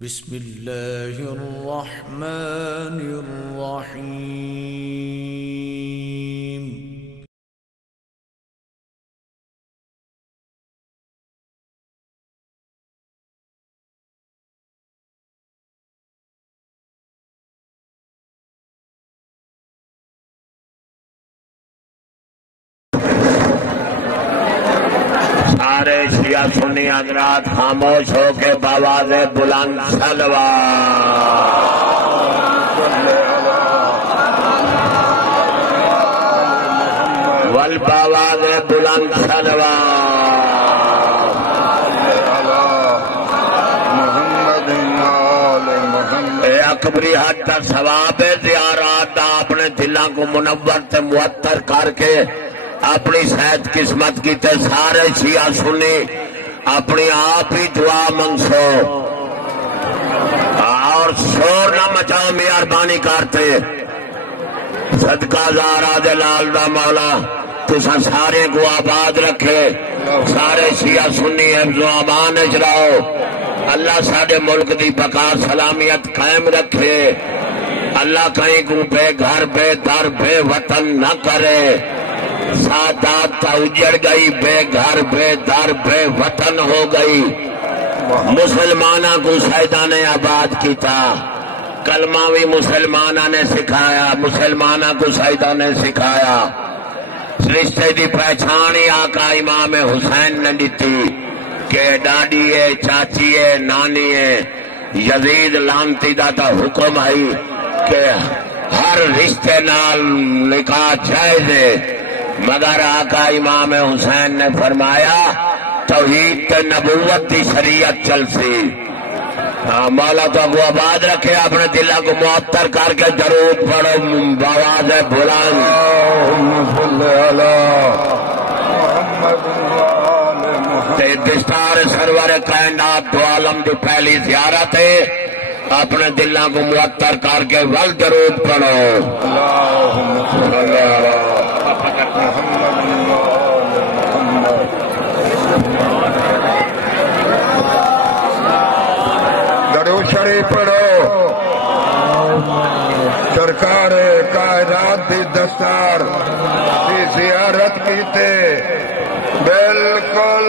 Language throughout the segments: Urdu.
بسم اللہ الرحمن الرحیم سارے شیعہ سنی حضرات خاموش ہو کے بآواز بلند صلوات والبآواز بلند صلوات اے اکبری حد تک ثواب زیارات دا اپنے دلوں کو منور تے معطر کر کے اپنی صحت قسمت کی تے سارے شیعہ سنی اپنی آپ ہی دعا منگسو اور شور نہ مچاؤ مہربانی کرتے صدقہ زارا دلال دا مولا تسا سارے کو آباد رکھے سارے شیعہ سنی حفظ و امان وچ رہو اللہ سارے ملک دی بقا سلامیت قائم رکھے اللہ کہیں کو بے گھر بے در بے وطن نہ کرے سادات تا اجڑ گئی بے گھر بے در بے وطن ہو گئی مسلمانہ کو سیدہ نے آباد کیتا کلمہ بھی مسلمانہ نے سکھایا مسلمانہ کو سیدہ نے سکھایا رشتے دی پہچانی آقا امام حسین نے دیتی کہ ڈاڈی ہے چاچی ہے نانی ہے یزید لانتی دا تا حکم ہے کہ ہر رشتے نال نکاح جائز ہے مگر آقا امام حسین نے فرمایا توحید تے نبوت کی شریعت چل سی مولا تو کو آباد رکھے اپنے دلوں کو معطر کر کے درود پڑھو بآواز بلند دستار سرور کائنات دو عالم دی پہلی زیارت ہے اپنے دلوں کو معطر کر کے ول درود پڑھو درود شریف پڑھو سرکار کائنات دی دستار کی زیارت کیتے بالکل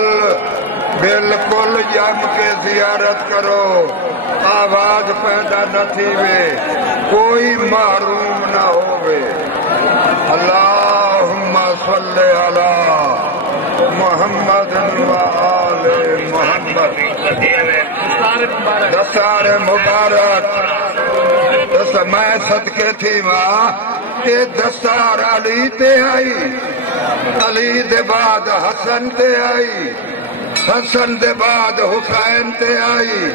بالکل جم کے زیارت کرو آواز پیدا نہ تھیوے کوئی محروم نہ ہوئے اللہم صلی علی محمد و آل محمد دستار مبارک میں صدقے تھی ماں کہ دستار علی تے آئی علی دے بعد حسن تے آئی حسن دے بعد حسین تے آئی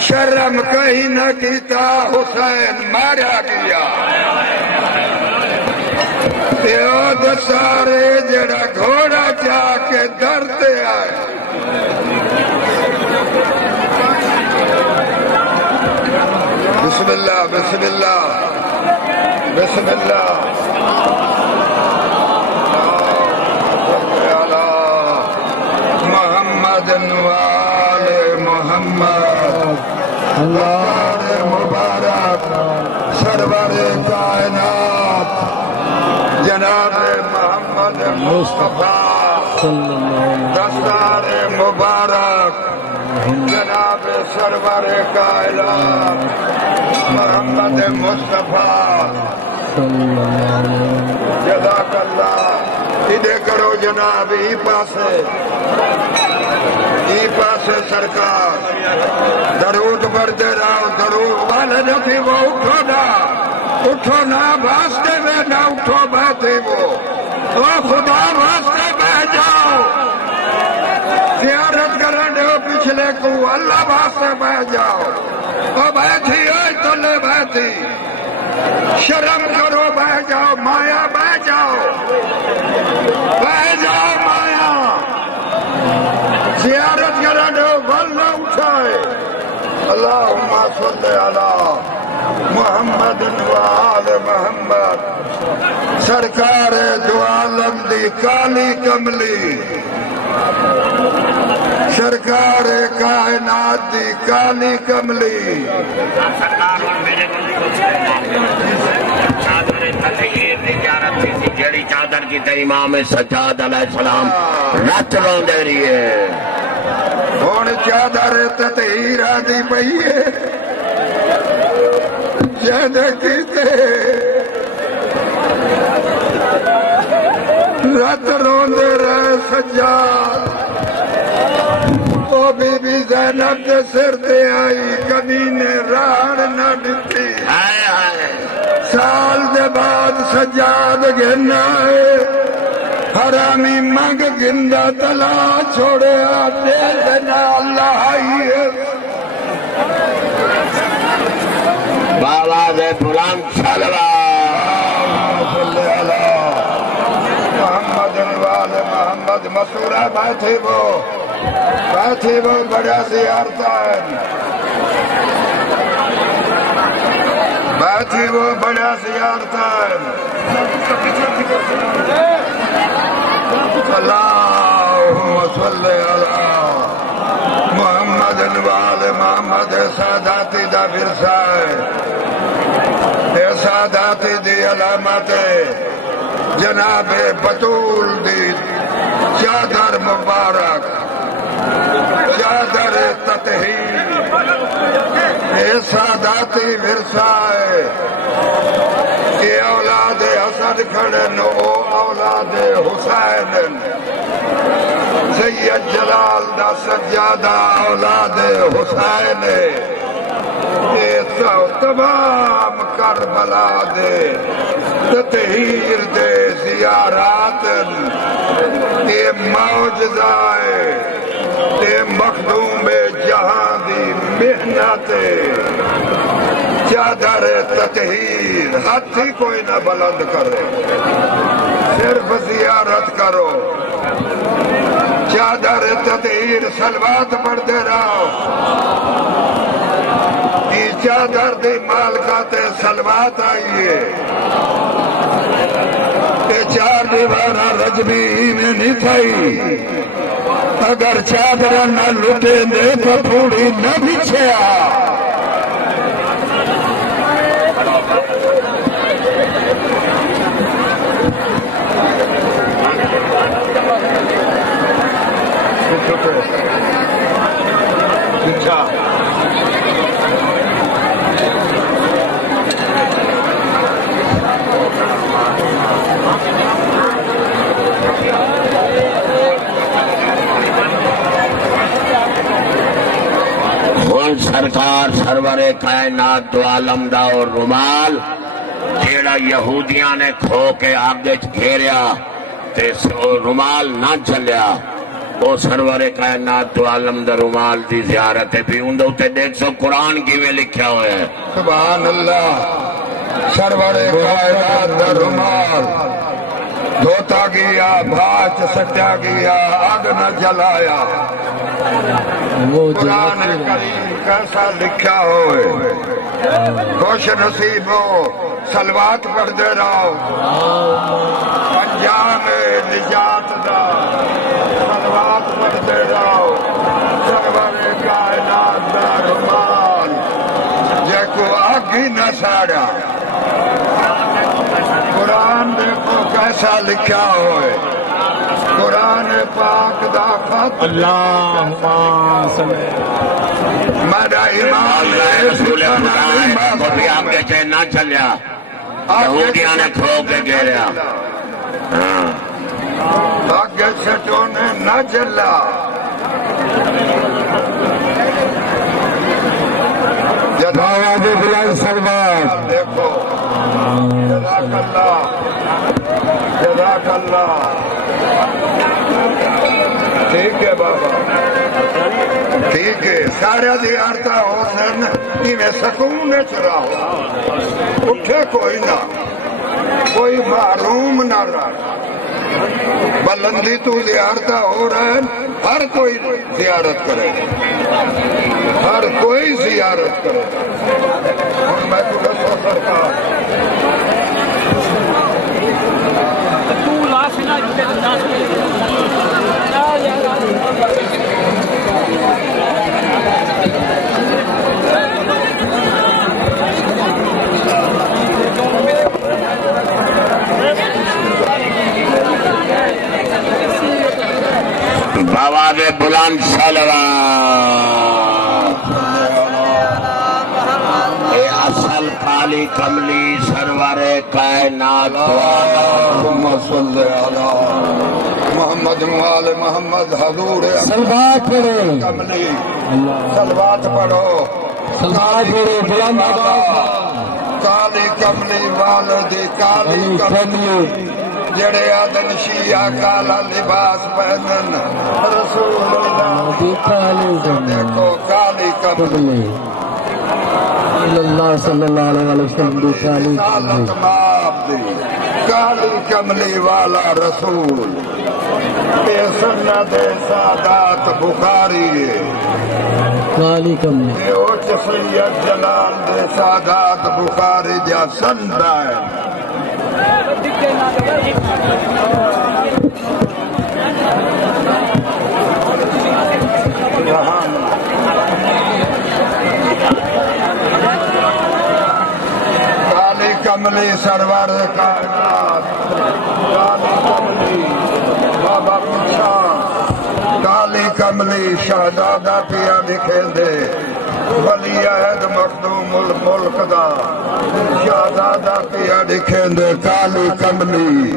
شرم کہیں نہ کیتا حسین مارا گیا سارے جڑا گھوڑا جا کے ڈرتے آئے بسم اللہ بسم اللہ بسم اللہ محمد وآل محمد اللہ مبارک سرور کائنات جناب محمد مصطفیٰ دستار مبارک جناب سرور کائنات محمد مصطفیٰ جزاک اللہ ادھے کرو جناب ای پاسے سرکار درود بردے رہو درود والے نہیں وہ اٹھو نہ واسطے میں نہ اٹھو بیٹھے وہ خدا واسطے بیٹھ جاؤ زیارت کرنے ہو پچھلے کو اللہ واسطے بیٹھ جاؤ وہ بیٹھی ہوئی تو لے بیٹھی شرم کرو بیٹھ جاؤ مایا بیٹھ جاؤ مایا زیارت کرنے ہو بل نہ اٹھائے اللہم صلی علی محمد و آل محمد سرکار دو عالم دی کالی کملی سرکار کائنات دی کالی کملی سرکار اور میرے کو چادر تطہیر دی زیارت تھی جیڑی چادر کی تے امام سجاد علیہ السلام رت روندے رہی ہے ہن چادر تطہیر دی پئی ہے جد کیتے رت روندے رہے سجاد وہ بی بی زینب دے سر تے آئی کبھی نے راڑ نہ دتی سال دے بعد سجاد گھنا ہے حرامی منگ گندا تلا چھوڑے آتے دینا اللہ آئی ہے بابا دے بلند صلوات محمد والے محمد مسورہ بیٹھے وہ بڑا زیارتا ہے بیٹھے وہ بڑا زیارتا ہے اللہم صلی علی محمد والے محمد ساداتی دا ورثہ ہے اے ساداتی دی علامت ہے جناب بطول دی چادر مبارک چادر تطہیر اے ساداتی ورثہ ہے کہ اولاد حسن کھڑن او اولاد حسین سید جلال دا سجادہ اولاد حسین یہ تمام کربلا دے تطہیر دے زیارات یہ معجزہ ہے یہ مخدوم جہاں دی محنت چادر تطہیر ہاتھ ہی کوئی نہ بلند کرے صرف زیارت کرو چادر تطہیر صلوات پڑھتے رہو یہ چادر دی مالکات صلوات آئیے کہ چار دیوارہ رجبی میں نہیں تھائی اگر چادر نہ لٹے دے تو پھوڑی نہ بچھیا سرکار سرور کائنات دو عالم دا اور رومال جیڑا یہودیاں نے کھو کے آگے گھیریا تے رومال نہ چلیا وہ سرور کائنات دو عالم دا رومال دی زیارت ہے بھی اندھو تے دیکھ سو قرآن کی میں لکھیا ہوئے ہے سبحان اللہ سرور کائنات دا رومال دھوتا گیا بھاچ سٹیا گیا آگ نہ جلایا قرآن کریم کیسا لکھا ہوئے خوش نصیب ہو صلوات پڑھتے رہو انجام نجات دا صلوات پڑھتے رہو سرور کائنات دا رومال جے کو آگ ہی نہ ساڑا قرآن دیکھو کیسا لکھا ہوئے قرآن پاک دا خط اللہم صلی میرا ایمان رسول خدا ہے وہ بھی آپ کے چاہے نہ چلیا یہودیاں نے کھو کے گھیریا آگے چھٹوں نے نہ چلا جداوا بھی بلند سلوات دیکھو جزاک اللہ جزاک اللہ ٹھیک ہے بابا ٹھیک ہے سارے زیارتہ ہو سن میں سکون چرا ہو اٹھے کوئی نہ کوئی محروم نہ رہا بلندی تو زیارتہ ہو رہا ہے ہر کوئی زیارت کرے ہر کوئی زیارت کرے اور میں تو رسو سرکار بلند صلوات اے اصل کالی کملی سرور کائنات اللہم صلی علی محمد وآل محمد حضور سلوات پڑھو کملی صلوات پڑھو سلوات پڑھو بلند کالی کملی والدی کالی کملی جڑے آدن شیعہ کالا لباس پہنن رسول اللہ دیکھو کالی کملی اللہ صلی اللہ علیہ وسلم سالت ماب دی کالی کملی والا رسول اے سنت سادات بخاری کالی کملی اے اوچ سید جلال دے سادات بخاری جا سندا ہے کالی کملی سرور کائنات کالی کملی بابا پوچھا کالی کملی شہزادہ پیا لکھیں دے ولی عہد مخدوم الملک دا شہزادہ پیا لکھیں دے کالی کملی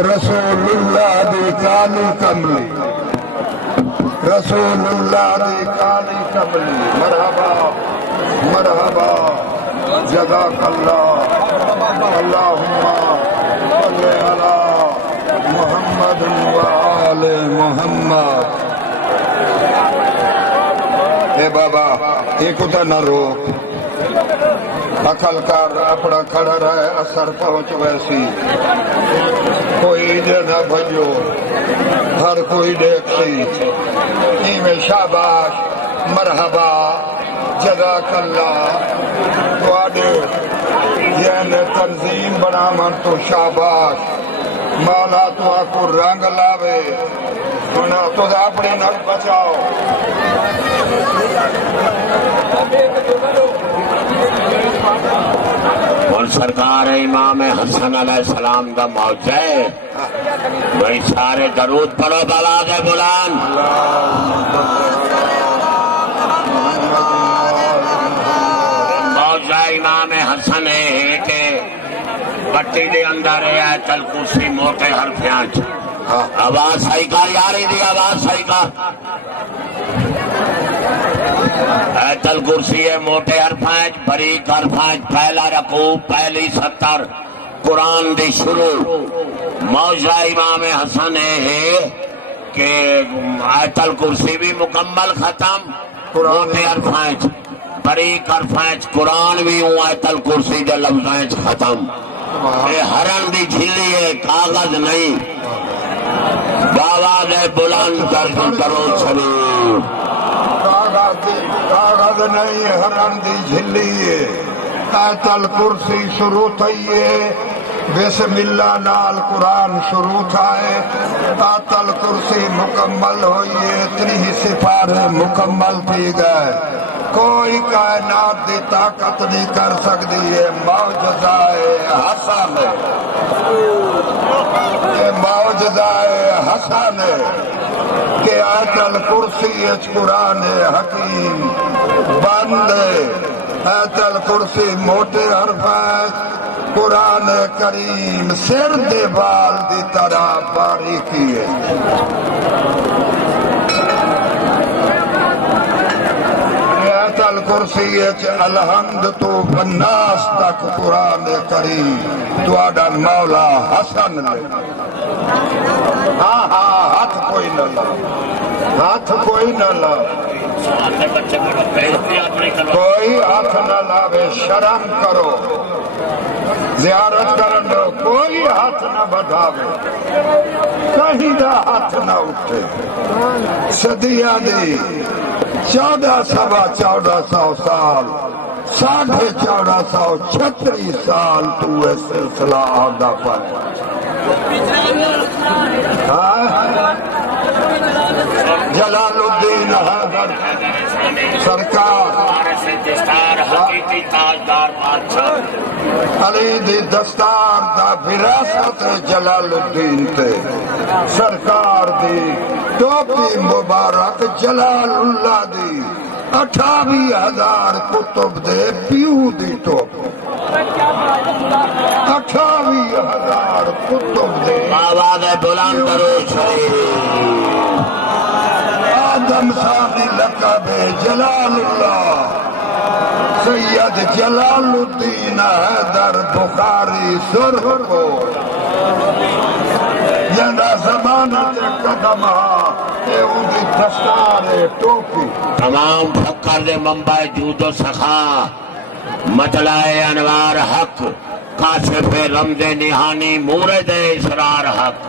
رسول اللہ دی کالی کملی رسول اللہ دی کالی کملی مرحبا مرحبا جزاک اللہ اللہم صلی علی محمد وآل محمد اے بابا ایک ادھر نہ روک عقل کر اپنا کھڑا رہے اثر پہنچ ویسی کوئی ادھر نہ بھجو ہر کوئی دیکھ سی میں شاباش مرحبا جزاک اللہ یہ تنظیم بنا من تو شاباش مولا تو کو رنگ لاوے تو اپنی نل بچاؤ اور سرکار امام حسن علیہ السلام کا موجہ ہے بھائی سارے درود پڑھو بلاد بلند موجہ امام حسن ہے کہ پٹی دے اندر ہے آیت الکرسی موٹے حرفیاں آواز صحیح کر یاری دی آواز صحیح کر آیت الکرسی ہے موٹے حرفاں بریک حرفاں پہلا رکوع پہلی 70 قرآن دی شروع موجہ امام حسن ہے کہ آیت الکرسی بھی مکمل ختم موٹے حرفاں بریک حرفاں قرآن بھی ہوں آیت الکرسی دے لفظاں ختم یہ ہرن دی جھلی ہے کاغذ نہیں باواز بلند درد کرو شریف کاغذ نہیں ہرن دی جھلی ہے آیت الکرسی شروع تھی ہے بسم اللہ نال قرآن شروع تھا ہے آیت الکرسی مکمل ہوئی ہے 30 سپارے مکمل تھی گئے کوئی کائنات دی طاقت نہیں کر سکتی ہے معجزہ حسن معجزہ حسن کہ آیت الکرسی قرآن حکیم بند آیت الکرسی موٹے حرف قرآن کریم سر دے بال دی طرح باریکی ہے الکرسی الحمد تو بناس تک قرآن کریم تو آڈا مولا حسن نے ہاں ہاں ہاتھ کوئی نہ لا ہاتھ کوئی نہ لا کوئی ہاتھ نہ لاوے شرم کرو زیارت کرنے کوئی ہاتھ نہ بڑھاوے کہیں نہ ہاتھ نہ اٹھے صدیہ دی 1400 سال 1436 سال تو یہ سلسلہ آگا پر جلال الدین حیدر سرکار حقیقی تاجدار بادشاہ علی دی دستار دا وراثت جلال الدین تے سرکار دی ٹوپی مبارک جلال اللہ دی 28,000 کتب دے پیو دی ٹوپی 28,000 کتب دے آواز بلند کرو شریف آدم صاحبی لقب جلال اللہ سید جلال الدین حیدر بخاری سرخ کو جنہ زمانہ تے قدم اے ان کی دستار ٹوپی تمام فکر دے منبع جود و سخا مطلع انوار حق کاشف رمز نہانی مورد اسرار حق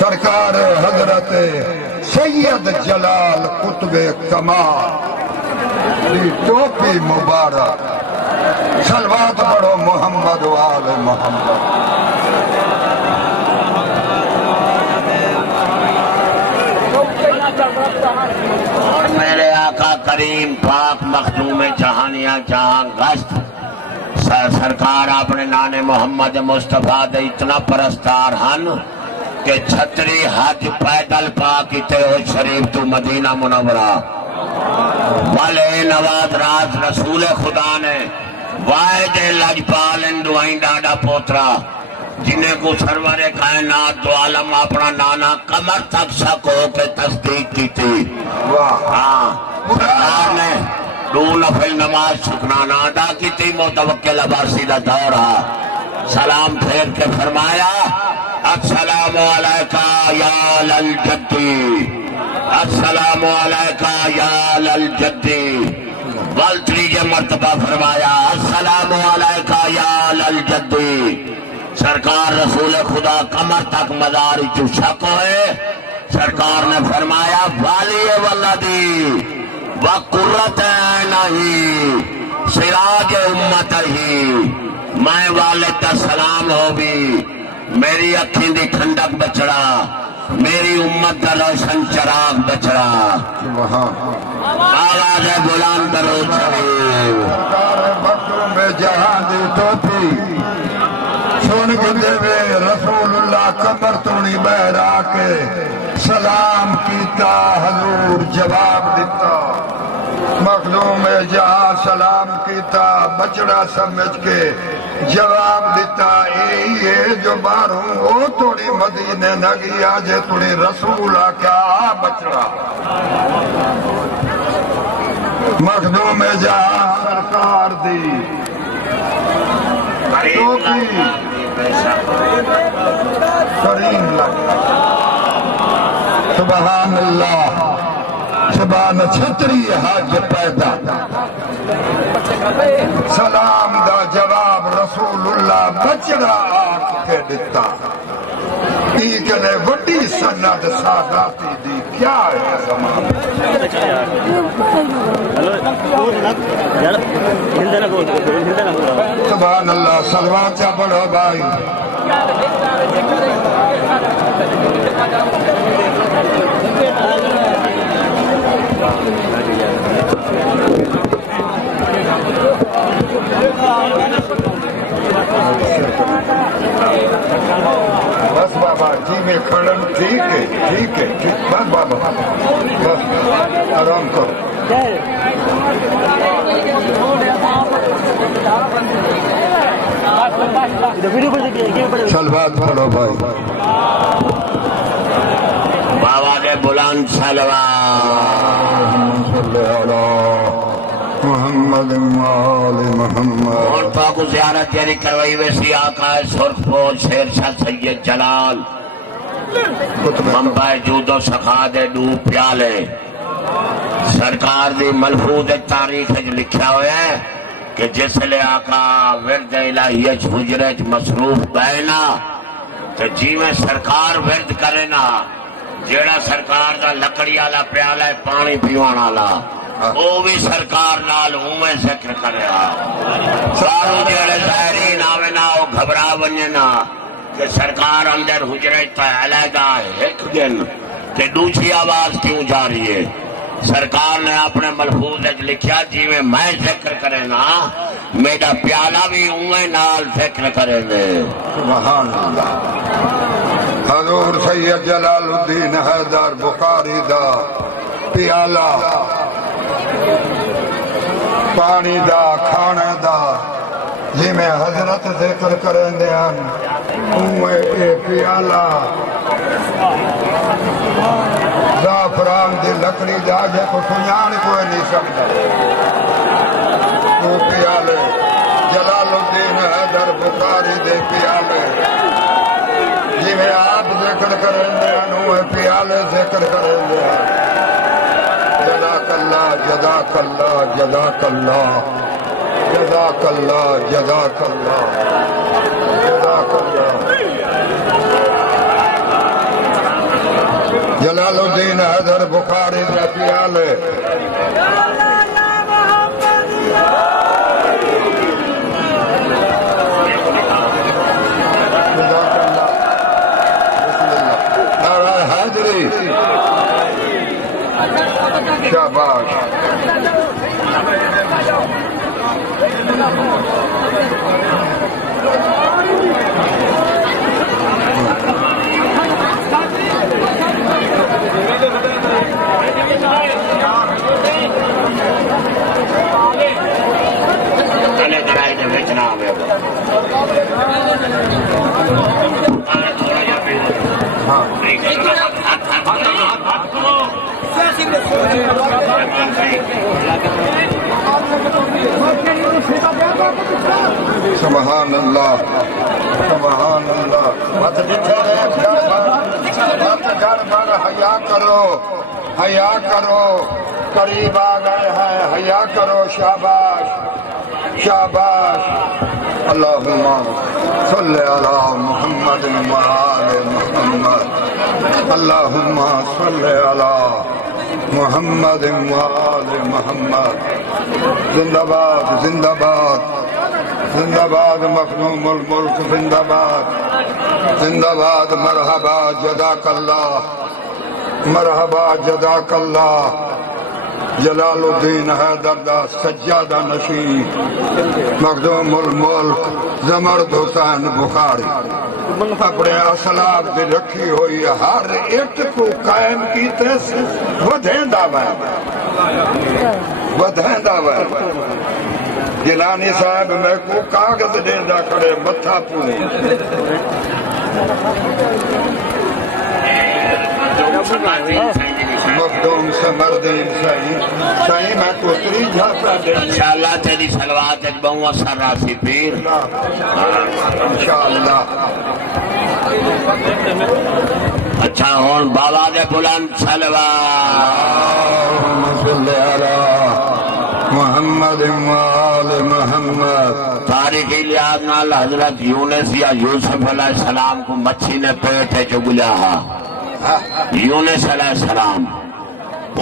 سرکار حضرت سید جلال قطب کمال دی ٹوپی مبارک صلوات پڑھو محمد و آل محمد میرے آقا کریم پاک مخدوم جہانیاں جہاں گشت سرکار اپنے نانے محمد مصطفیٰ دے اتنا پرستار ہن کہ چھتری حج پیدل پاک تے ہو شریف تو مدینہ منورہ والے نواز راز رسول خدا نے واحد لجپال اندوائیں ڈاڈا پوترا جنہیں کو سرور کائنات دو عالم اپنا نانا کمر تک شک ہو کے تصدیق کی تھی ہاں سرکار نے 2 نفل نماز شکرانہ ادا کی تھی متوکل عباسی دا دورہ سلام پھیر کے فرمایا السلام علیکہ یا للجدی السلام علیکہ یا للجدی والتریجہ مرتبہ فرمایا السلام علیکہ یا للجدی سرکار رسول خدا کمر تک مزاری چو شک ہوئے سرکار نے فرمایا والی ولدی وقرۃ عینہ سراج امت ہی میں والد کا سلام ہو بھی میری اکھیں دی ٹھنڈک بچڑا میری امت کا روشن چراغ بچڑا آواز بلند کرو شریف سرکار مخدوم جہاں دی ٹوپی سن کے دے رسول اللہ کمر تونی بہر آ کے سلام کیتا حضور جواب دیتا مخدوم جہاں سلام کیتا بچڑا سمجھ کے جواب دیتا یہی ہے جو باہروں وہ تھوڑی مدینے نہ گیا جے تھوڑی رسول آ کیا بچڑا مخدوم جہاں سرکار دی کریم لگتا سبحان اللہ سبحان چھتری حج پیدا سلام دا جواب رسول اللہ بچڑا آکھ کے دیتا کنے وڈی سند ساداتی دی کیا ہے زمان سبحان اللہ سلوات چا پڑھو بھائی بس بابا جی میں کھڑن ٹھیک ہے ٹھیک ہے ٹھیک بس بابا بس آرام کرو سلوات پڑھو بھائی بابا کے بلند سلوات محمد آل محمد اور پاک زیارت جاری کروائی ویسی آقا سرخ پوش شیر شاہ سید جلال منبع جود و سخا دے 2 پیالے سرکار دی ملفوظ تاریخ لکھا ہوا ہے کہ جس لئے آقا ورد الہی حجرے مصروف بینا تو جی میں سرکار ورد کرے نا جیڑا سرکار دا لکڑی والا پیالہ پانی پیوان والا وہ بھی سرکار نال اوے ذکر کرے سارو جیڑے ظاہرین آوے نا وہ گھبرا بنے نا کہ سرکار اندر حجرے تا علیحدہ ایک دن تے دوسری آواز کیوں جا رہی ہے سرکار نے اپنے ملفوظ لکھیا جی میں ذکر کرے نا میرا پیالہ بھی اوے نال ذکر کرے دے. سبحان اللہ. حضور سید جلال الدین حیدر بخاری دا پیالہ پانی دا کھانے دا جی میں حضرت ذکر کریں دے اوے اے پیالہ زعفران دی لکڑی دا جے کو سنیان کوئی نہیں سکتا. وہ پیالے جلال الدین حیدر بخاری دے پیالے جی میں آپ ذکر کریں دے اوے پیالے ذکر کریں دے. جزاک اللہ جزاک اللہ جزاک اللہ جزاک اللہ جزاک اللہ جزاک اللہ. جلال الدین حیدر بخاری دے پیالے حاضری شاباش. سبحان اللہ سبحان اللہ. مت جتھے حیا کرو حیا کرو قریب آ گئے ہیں حیا کرو. شاباش شاباش. اللہم صلی علی محمد وآل محمد. اللہم صلی علی محمد وآل محمد. زندہ باد زندہ باد زندہ باد مخدوم الملک زندہ باد زندہ باد. مرحبا جزاک اللہ مرحبا جزاک اللہ. جلال الدین حیدر دا سجادہ نشین مخدوم الملک زمرد حسین بخاری اپنے اسلاف دی رکھی ہوئی ہر ایک کو قائم کیتے سے ودھیندا وے. جیلانی صاحب میں کو کاغذ دیندا کھڑے متھا پوں مخدوم سمردین صحیح میں کو تری جھاپا دے. انشاءاللہ تیری صلوات اجبہوں اثر راسی پیر انشاءاللہ. اچھا ہون بابا دے بلند صلوات. اللہم صلی علی محمد وآل محمد. تاریخی لحاظ نال حضرت یونس یا یوسف علیہ السلام کو مچھی نے پیٹے جو گلیاہا. یونس علیہ السلام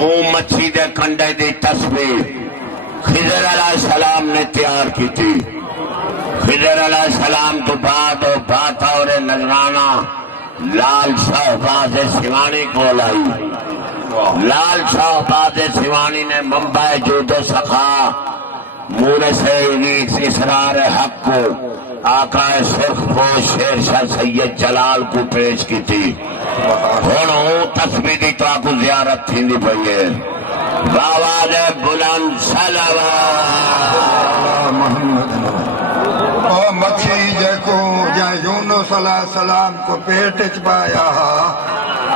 اون مچھی دے کنڈے دی تصویر خضر علیہ السلام نے تیار کی تھی. خضر علیہ السلام تو بعد و بات اور نذرانہ لال شاہباز سیوانی کو لائی. لال شاہباز سیوانی نے ممبئی جود و سخا مور سے اسرار حق کو آقا سرخ پوش شیر شاہ سید جلال کو پیش کی تھی. ہوں تصویری تو آپ کو زیارت تھی پئی ہے. باواز بلند صلوات. او مچھی جے کو جا یونس علیہ السلام کو پیٹ چپایا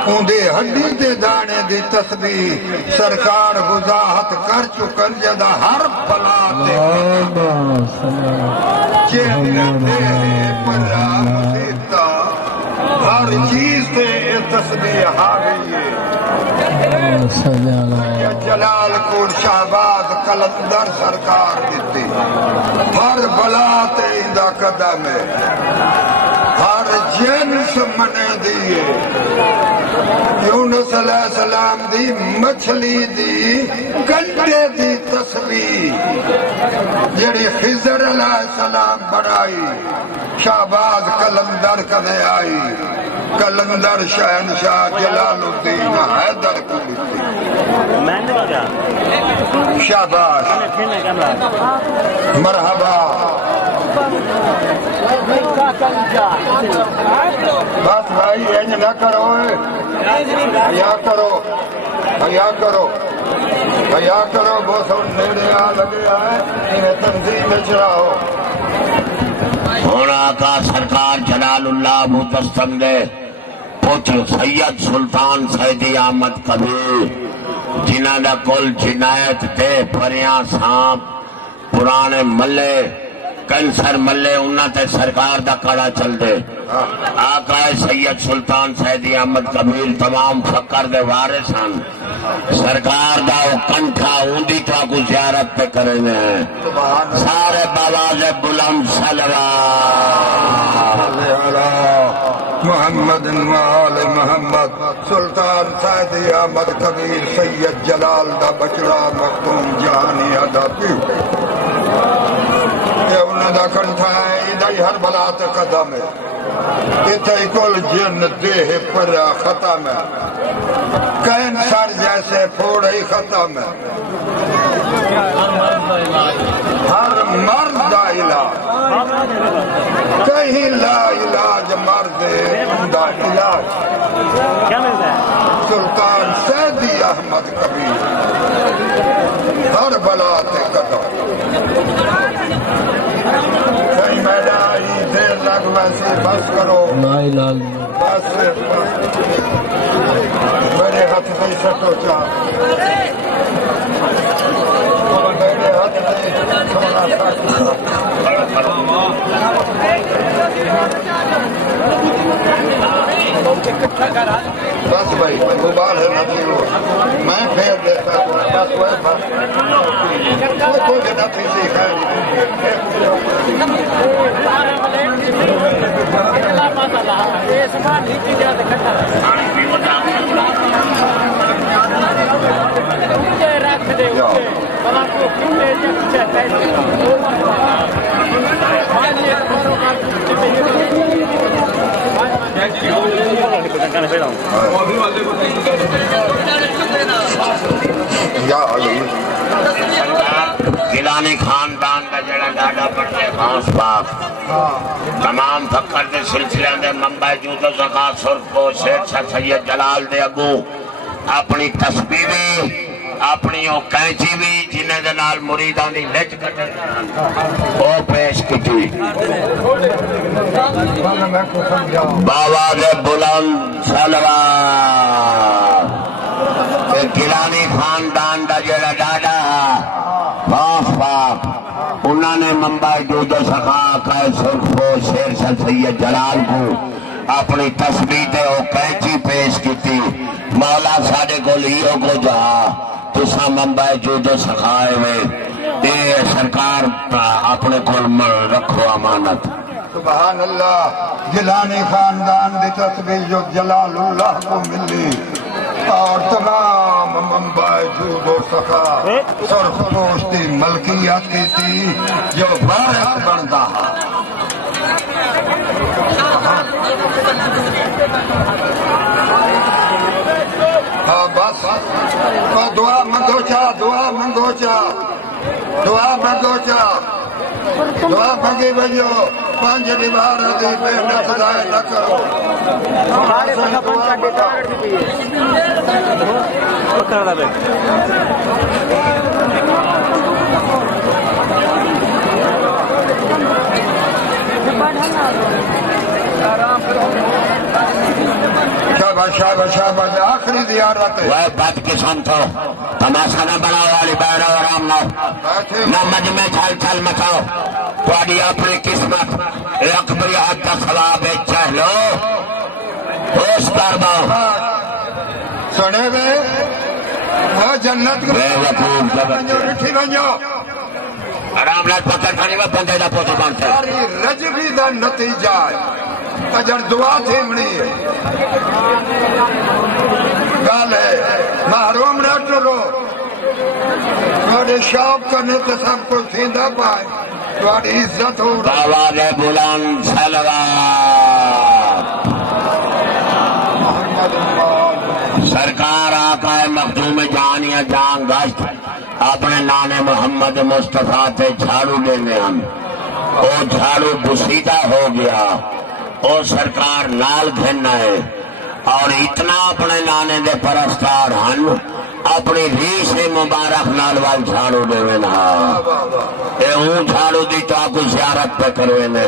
اندے ہڈی دے دانے دی تسبیح سرکار وضاحت کر چکن جدا ہر بلا دے ہر چیز سے یہ تسبیح حاوی ہے. جلال کو شہباز قلندر سرکار دیتی ہر بلا تے اندہ قدم ہے ہر جنس منے دیئے. یونس علیہ السلام دی مچھلی دی گنڈے دی تسبیح جڑی خضر علیہ السلام بنائی شہباز قلندر کدے آئی. کلندر شہنشاہ جلال الدین حیدر کو لکھی شاباش مرحبا بس بھائی انج نہ کرو حیا کرو حیا کرو حیا کرو بہت نیڑے آ لگے آئے تنظیم چڑھاؤ ہوں آقا سرکار جلال اللہ مجسم نے پتر سید سلطان سیدی احمد کبیر جنہاں دا کل جنایت تے پریاں سانپ پرانے ملے کینسر ملے انہاں تے سرکار دا کڑا چل دے آقا سید سلطان سیدی احمد کبیر تمام فقر دے وارث ہن سرکار دا کنٹھا اوندی تو کو زیارت پہ کرے ہیں سارے باواز بلند صلوات محمد وآل محمد سلطان سیدی احمد کبیر سید جلال دا بچڑا مختوم جہانی ادا پیو یہ انہوں دا کنٹھا ہے ادھائی ہر بلات قدم ہے اتھائی کل جن دیہ پر ختم ہے کینسر جیسے پھوڑی ختم ہے ہر مرد دا علاج کہیں لا علاج مرد دا علاج سلطان سیدی احمد کبیر ہر بلات قدم کہیں میڈا ہی دیر لگ ویسے بس کرو بس میرے ہاتھ سے سٹو چاہ میرے ہاتھ سے سونا بس بھائی موبائل ہے نتی میں پھیر دیتا ہوں بس وہ کوئی نتی سیکھا گیلانی خاندان کا جڑا ڈاڈا بڑے خاص باپ تمام فقر دے سلسلے دے منبع جود و زکات سرخ کو شیر شاہ سید جلال دے اگو اپنی تسبیح بھی اپنی او کینچی بھی جنہیں دے نال مریدان دی لچ کٹے او پیش کیتی باواز بلند صلوات گیلانی خاندان دا جڑا ڈاڈا باپ باپ انہوں نے منبع جود و سخا کا سرخ کو شیر شاہ سید جلال کو اپنی تسبیح تے او کینچی پیش کیتی مولا ساڈے کول ایو کو جہا تسا منبع جود و سخائے ہوئے اے سرکار اپنے کول رکھو امانت سبحان اللہ گیلانی خاندان دی تسبیح جو جلال اللہ کو ملی اور تمام منبع جود و سخا سرخ پوش دی ملکیت کی تھی جو وارث بنتا ہاں بس دعا منگو چا دعا منگو چا دعا منگو چا دعا منگی بجو پانچ دیوار دی محنت ضائع نہ کرو شاباش شاباش آخری زیارت ہے وہ بد قسم تو تماشا نہ بناؤ والی بیرو آرام نہ مجمع چھل چھل مچاؤ تھوڑی اپنی قسمت اکبری حد کا ثواب چاہ لو ہوش کر باؤ سنے وے وہ جنت رٹھی بنجو آرام لال پتھر کھانی میں بندے دا پوتر بنتے رجبی دا نتیجہ ہے اجر دعا تھیمنی ہے گال ہے محروم نہ ٹرو تھوڑے شوق کرنے تو سب کو سیندہ پائے تھوڑی عزت ہو باواز بلند صلوات مخدوم جانیا جان گشت اپنے نانے محمد مصطفیٰ تے جھاڑو دینے ہم او جھاڑو بسیدہ ہو گیا او سرکار نال گھننا ہے اور اتنا اپنے نانے دے پرستار ہن اپنی ریش مبارک نال وال جھاڑو دے نا اے اون جھاڑو دی تو آپ کو زیارت پہ کروے نے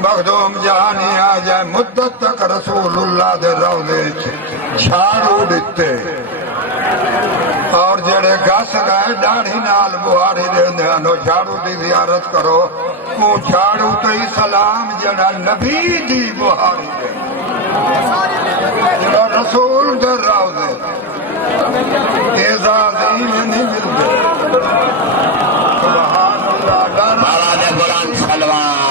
مخدوم جہانی آ جائے مدت تک رسول اللہ دے روضے جھاڑو دیتے اور جڑے گس گئے داڑھی نال بہاری دے انو جھاڑو دی زیارت کرو وہ جھاڑو تے سلام جڑا نبی دی بہاری دے جڑا رسول دے روضے اعزاز ہی نہیں ملتے سبحان اللہ بابا دے بلند سلوان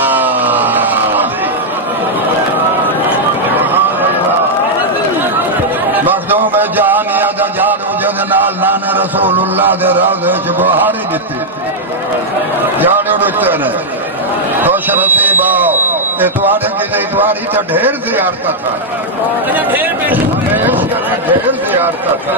مخدوم جہانیہ دا جھاڑو جد نال نانے رسول اللہ دے روضے چ بہاری دتی جھاڑو دیتے نے خوش نصیب آؤ اتوارے کی اتواری تو ڈھیر زیارت تھا ڈھیر زیارت تھا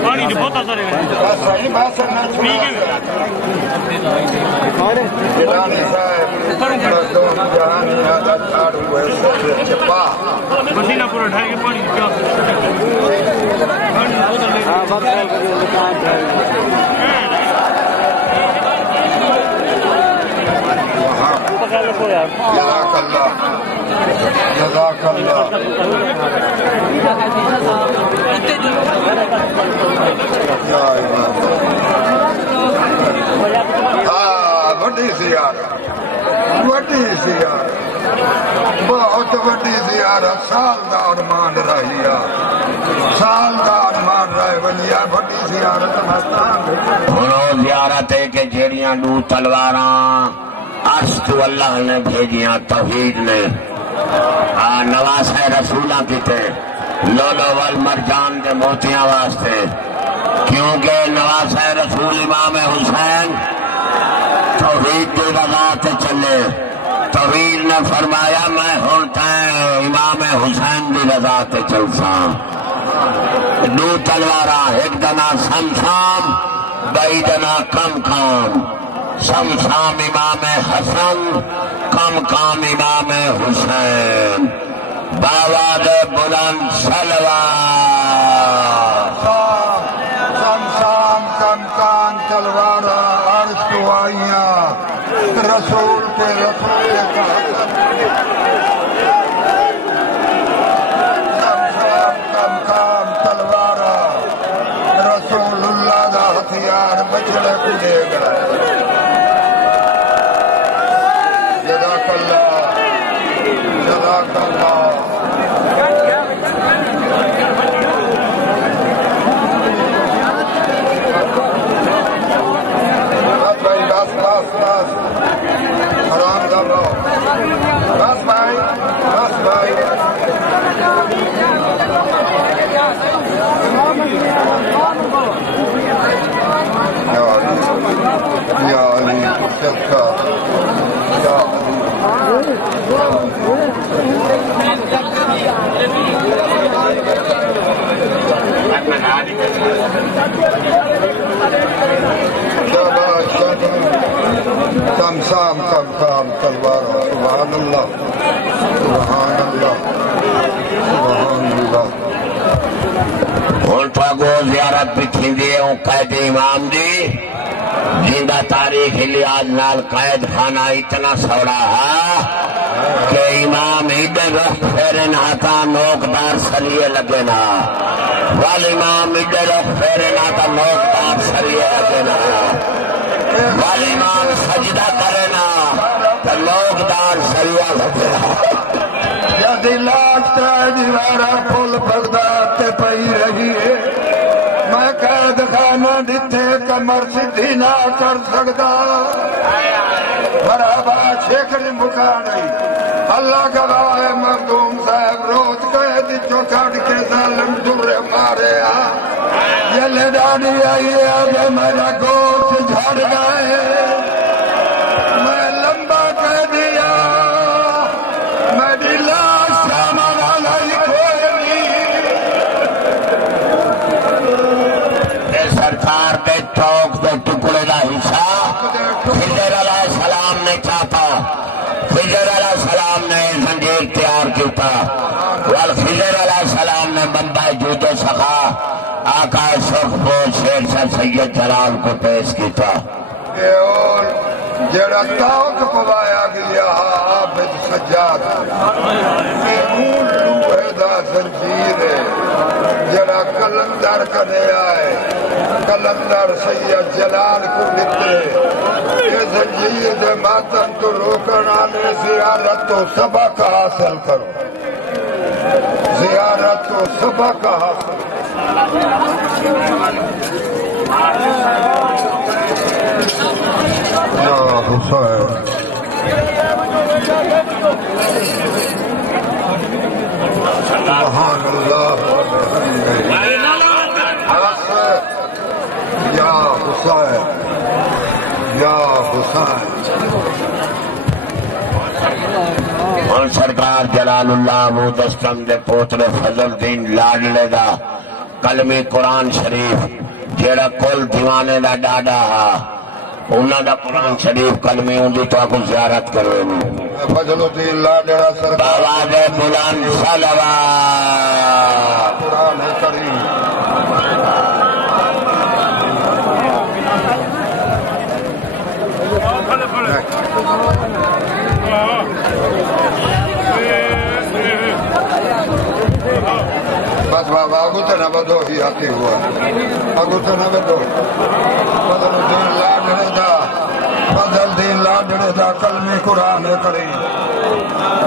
پانی نہیں بہت اثر ہے صحیح بات ہے جلانی صاحب مخدوم جہانیہ دا جھاڑو ہے چپا پسینہ پورا ڈھائے گا پانی کیا جزاک اللہ جزاک اللہ ہاں بڑی زیارت بڑی زیارت بہت بڑی زیارت سال دا ارمان رہی سال دا ارمان رہے بنیا بڑی زیارت ہوں زیارت ہے کہ جیڑیاں دو تلواراں عرش تو اللہ نے بھیجیاں توحید نے نواسے رسولاں کیتے لولو والمرجان دے موتیاں واسطے کیونکہ نواسے رسول امام حسین توحید کی رضا تے چلے توحید نے فرمایا میں ہوتا امام حسین کی رضا تے چلسا دو تلواراں ایک دنا سمسام بائی دنا کم کام سمسام امام حسن کم کام امام حسین بابا دے بلند سلوان سمسام کم کام تلوارا عرش تو آئیاں رسول پہ رسول کا سمسام کم کام تلوارا رسول اللہ دا ہتھیار بچڑے کو دے گئے جزاک اللہ جزاک اللہ بس بس بس آرام کرو بس بھائی بس بھائی یا علی چکا یا سمسام کم کام تلوار سبحان اللہ سبحان اللہ سبحان اللہ ہوں تو زیارت بھی تھی قید امام دی جنہ تاریخ لحاظ نال قید خانہ اتنا سوڑا ہے کہ امام ادھر رخ پھیرے نہاتا نوکدار سریے لگے نا وال امام ادھر رخ پھیرے نہاتا نوکدار سریے لگے نا وال امام سجدہ کرے نا تو نوکدار سریے لگے نا جدی لاکھ تر دیوارا پھول بغداد تے پئی رہی ہے میں قید خانہ دیتے کمر سدھی نہ کر سکتا برابر شیخر مکا نہیں اللہ گواہ مخدوم صاحب روز قید چو کٹ کے ظالم در مارے جلے ڈاڑی آئی آگے میرا گوشت جھڑ گئے میں لمبا کہہ دیا میری لاش سامان لائی کوئی نہیں سرکار کے چوک کے ٹکڑے کا حصہ خضر علیہ السلام نے چاہتا خضر علیہ السلام نے زنجیر تیار کیتا خضر علیہ السلام نے بمبئی جوتے سخا آقا سرخ پوش شیر شاہ سید جلال کو پیش کیتا جڑا تاک پوایا گیا عابد سجاد اون لوہے دا زنجیر ہے جڑا کلندر کنے آئے کلندر سید جلال کو لکھتے یہ زنجیر دے ماتم تو روکن آنے زیارت تو سبق حاصل کرو زیارت تو سبق حاصل یا حسین سبحان اللہ یا حسین یا حسین اور سرکار جلال اللہ مدستم دے پوتر فضل الدین لاڈلے دا کلمی قرآن شریف جیڑا کل دیوانے دا ڈاڈا ہا انہاں دا قرآن شریف کلمی ہوندی تو آپ زیارت کرو فضل الدین لاڈلہ سرکار بابا دے بلند صلوات قرآن کریم بس بابا آگو تو نہ بدو ہی آتی ہوا آگو تو نہ بدو فضل الدین لاڈلے دا فضل الدین لاڈلے دا کلمی قرآن کریم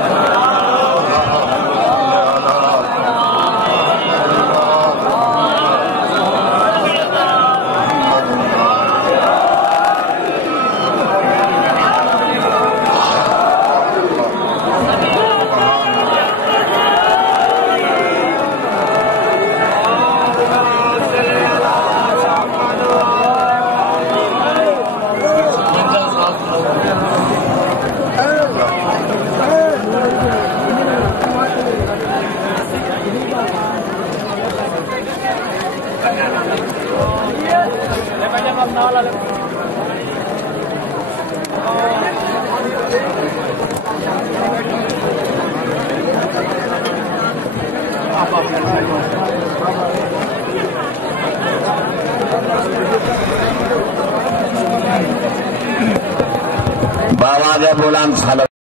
بابا دے بلند صلوات